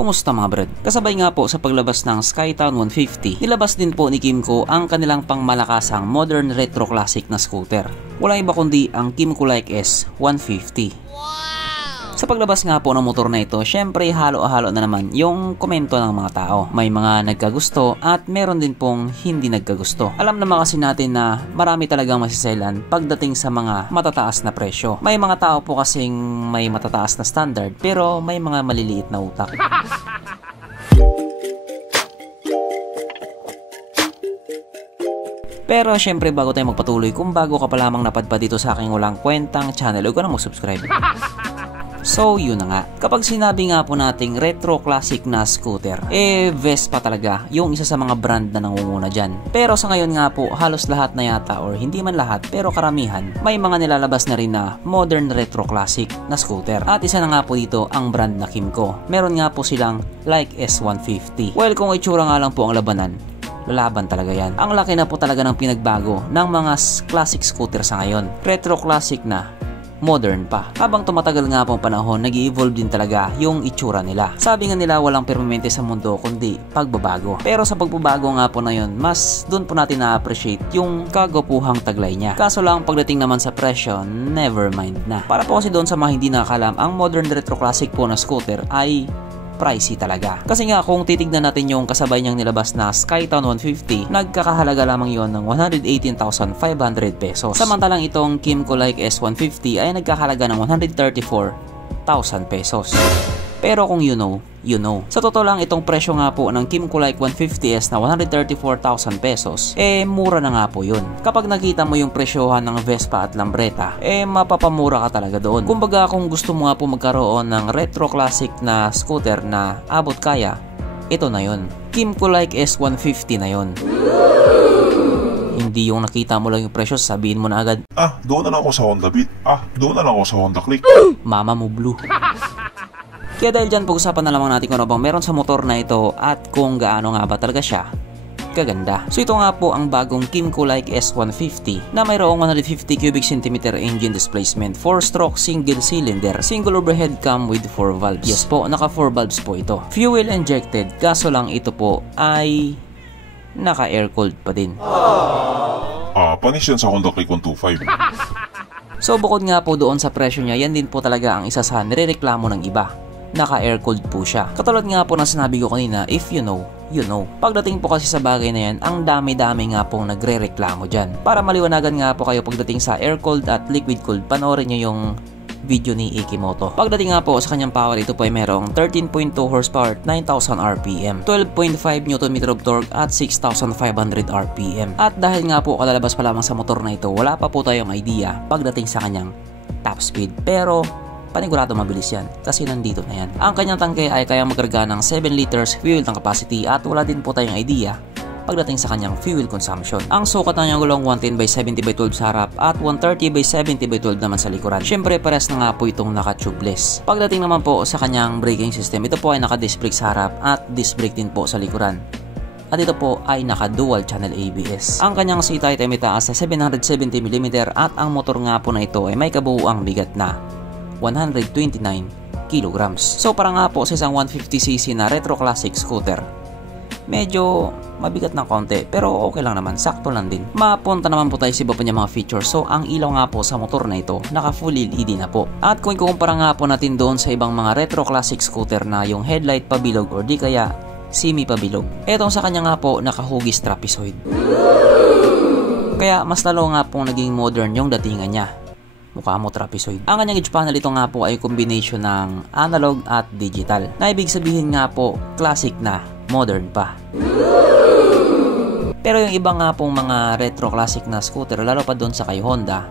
Kumusta mga brad? Kasabay nga po sa paglabas ng Skytown 150, nilabas din po ni Kymco ang kanilang pangmalakasang modern retro classic na scooter. Walang iba kundi ang Kymco Like S 150. Sa paglabas nga po ng motor na ito, syempre halo-halo na naman yung komento ng mga tao. May mga nagkagusto at meron din pong hindi nagkagusto. Alam naman kasi natin na marami talagang masiselan pagdating sa mga matataas na presyo. May mga tao po kasing may matataas na standard pero may mga maliliit na utak. Pero syempre bago tayo magpatuloy, kung bago ka pa lamang napadpad dito sa aking walang kwentang channel, huwag ka na mag-subscribe. So yun na nga, kapag sinabi nga po nating retro classic na scooter, Vespa talaga yung isa sa mga brand na nangunguna dyan. Pero sa ngayon nga po, halos lahat na yata, or hindi man lahat pero karamihan, may mga nilalabas na rin na modern retro classic na scooter. At isa na nga po dito ang brand na Kymco. Meron nga po silang Like S150. Well, kung itsura nga lang po ang labanan, lalaban talaga yan. Ang laki na po talaga ng pinagbago ng mga classic scooter sa ngayon. Retro classic na, modern pa. Habang tumatagal nga po ang panahon, nag-i-evolve din talaga yung itsura nila. Sabi nga nila walang permanente sa mundo kundi pagbabago. Pero sa pagbabago nga po na yun, mas doon po natin na-appreciate yung kagwapuhang taglay niya. Kaso lang pagdating naman sa presyo, never mind na. Para po kasi doon sa mga hindi nakakalam, ang modern retro classic po na scooter ay pricey talaga. Kasi nga kung titignan natin yung kasabay niyang nilabas na Skytown 150, nagkakahalaga lamang yon ng 118,500 pesos. Samantalang itong Kymco Like S150 ay nagkakahalaga ng 134,000 pesos. Pero kung you know. Sa totoo lang itong presyo nga po ng Kymco Like 150S na 134,000 pesos, mura na nga po yun. Kapag nakita mo yung presyohan ng Vespa at Lambretta, mapapamura ka talaga doon. Kumbaga kung gusto mo nga po magkaroon ng retro classic na scooter na abot kaya, ito na yun. Kymco Like S150 na yun. Hindi yung nakita mo lang yung presyo, sabihin mo na agad, doon na lang ako sa Honda Beat. Doon na lang ako sa Honda Click. Mama mo blue. Kaya dahil dyan, pag-usapan na lamang natin kung ano bang meron sa motor na ito at kung gaano nga ba talaga siya kaganda. So ito nga po ang bagong Kymco Like S150 na mayroong 150 cubic centimeter engine displacement, 4-stroke single cylinder, single overhead cam with 4 valves. Yes po, naka 4 valves po ito. Fuel injected, kaso lang ito po ay naka air cooled pa din. Panis yan sa Honda Click 125. So bukod nga po doon sa presyo niya, yan din po talaga ang isa sa nirereklamo ng iba. Naka-air-cooled po siya. Katulad nga po ng sinabi ko kanina, if you know, you know. Pagdating po kasi sa bagay na yan, ang dami-dami nga pong nagre-reklamo dyan. Para maliwanagan nga po kayo pagdating sa air-cooled at liquid-cooled, panoorin nyo yung video ni Ikimoto. Pagdating nga po sa kanyang power, ito po ay merong 13.2 horsepower, 9,000 RPM, 12.5 Nm of torque at 6,500 RPM. At dahil nga po kalalabas pa lamang sa motor na ito, wala pa po tayong idea pagdating sa kanyang top speed. Pero panigurado mabilis yan kasi nandito na yan. Ang kanyang tangke ay kaya magkarga ng 7 liters fuel tank capacity at wala din po tayong idea pagdating sa kanyang fuel consumption. Ang sukat ng kanyang gulong 110/70/12 sa harap at 130/70/12 naman sa likuran. Syempre pares na nga po itong naka-tubeless. Pagdating naman po sa kanyang braking system, ito po ay naka-disc brake sa harap at disc brake din po sa likuran. At ito po ay naka-dual channel ABS. Ang kanyang seat height ay may taas sa 770mm at ang motor nga po na ito ay may kabuuang bigat na 129 kilograms. So para nga po sa isang 150cc na retro classic scooter, medyo mabigat ng konti pero okay lang naman, sakto lang din. Mapunta naman po tayo sa iba pa niya mga features. So ang ilaw nga po sa motor na ito, naka full LED na po. At kung ikukumpara nga po natin doon sa ibang mga retro classic scooter na yung headlight pabilog or di kaya semi pabilog, etong sa kanya nga po nakahugis trapezoid. Kaya mas lalo nga pong naging modern yung datingan niya. Mukha mo trapezoid. Ang kanyang edge panel ito nga po ay combination ng analog at digital. Na ibig sabihin nga po, classic na, modern pa. Pero yung iba nga pong mga retro classic na scooter, lalo pa doon sa kay Honda,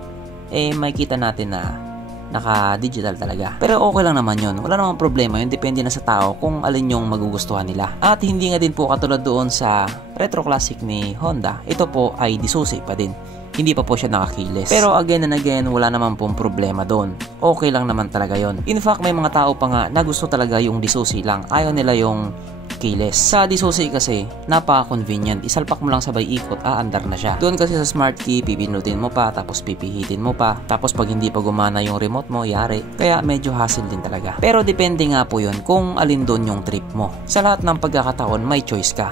may kita natin na naka-digital talaga. Pero okay lang naman yun. Wala namang problema yun. Depende na sa tao kung alin yung magugustuhan nila. At hindi nga din po katulad doon sa Retro Classic ni Honda, ito po ay disusi pa din. Hindi pa po siya nakakilis. Pero again and again, wala naman pong problema doon. Okay lang naman talaga yon. In fact, may mga tao pa nga na gusto talaga yung disusi lang. Ayaw nila yung keyless. Sa disusi kasi, napaka-convenient. Isalpak mo lang sabay ikot, aandar na siya. Doon kasi sa smart key, pipinutin mo pa, tapos pipihitin mo pa. Tapos pag hindi pa gumana yung remote mo, yari. Kaya medyo hassle din talaga. Pero depende nga po yun kung alin doon yung trip mo. Sa lahat ng pagkakataon, may choice ka.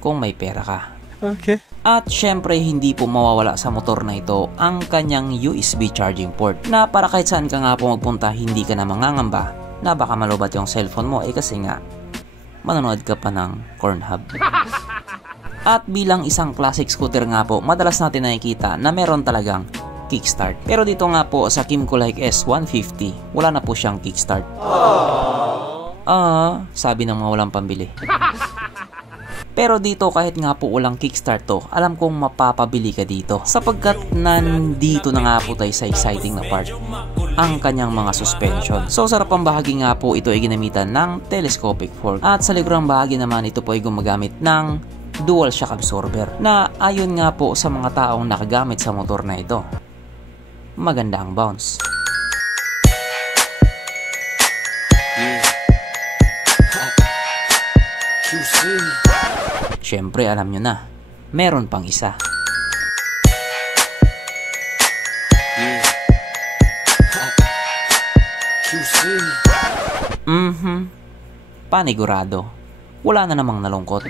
Kung may pera ka. Okay. At syempre hindi po mawawala sa motor na ito ang kanyang USB charging port na para kahit saan ka nga po magpunta hindi ka na mangangamba na baka malubat yung cellphone mo kasi nga manonood ka pa ng Pornhub. At bilang isang classic scooter nga po, madalas natin nakikita na meron talagang kickstart. Pero dito nga po sa Kimco-like S150, wala na po siyang kickstart. Sabi ng mga walang pambili. Pero dito kahit nga po walang kickstart to, alam kong mapapabili ka dito. Sapagkat nandito na nga po tayo sa exciting na part, ang kanyang mga suspension. So sa harapang bahagi nga po ito ay ginamitan ng telescopic fork. At sa likurang bahagi naman ito po ay gumagamit ng dual shock absorber. Na ayon nga po sa mga taong nakagamit sa motor na ito, maganda ang bounce. Siyempre alam nyo na, meron pang isa. Panigurado, wala na namang nalungkot.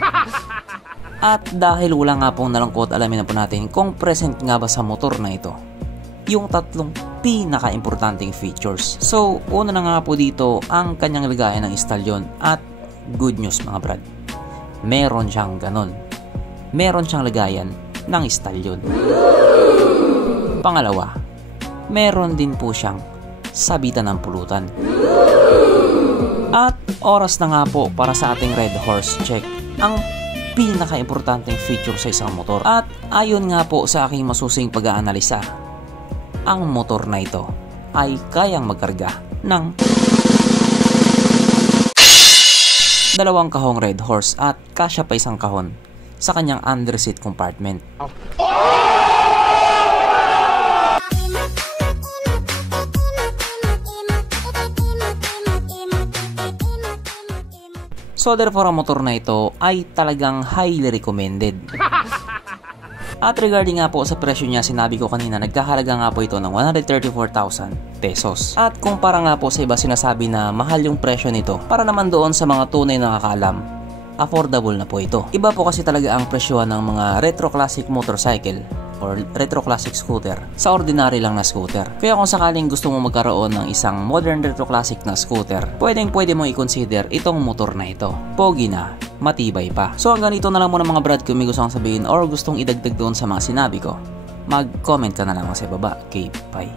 At dahil wala nga pong nalungkot, alamin na po natin kung present nga ba sa motor na ito yung tatlong pinaka-importanting features. So, una na nga po dito ang kanyang lagayan ng istalyon. At good news mga brad, meron siyang ganon. Meron siyang lagayan ng istalyon. Pangalawa, meron din po siyang sabitan ng pulutan. At oras na nga po para sa ating Red Horse check, ang pinaka-importanting feature sa isang motor. At ayon nga po sa aking masusing pag-aanalisa, ang motor na ito ay kayang magkarga ng 2 kahong Red Horse at kasya pa isang kahon sa kanyang underseat compartment. So therefore ang motor na ito ay talagang highly recommended. At regarding nga po sa presyo niya, sinabi ko kanina, nagkahalaga nga po ito ng 134,000 pesos. At kumpara nga po sa iba, sinasabi na mahal yung presyo nito, para naman doon sa mga tunay na nakakaalam, affordable na po ito. Iba po kasi talaga ang presyohan ng mga retro classic motorcycle or retro classic scooter sa ordinary lang na scooter. Kaya kung sakaling gusto mo magkaroon ng isang modern retro classic na scooter, pwede mo i-consider itong motor na ito. Pogi na, matibay pa. So hanggang dito na lang muna mga brad. Kung may gusto kang sabihin or gustong idagdag doon sa mga sinabi ko, mag-comment ka na lang sa baba. Okay, bye.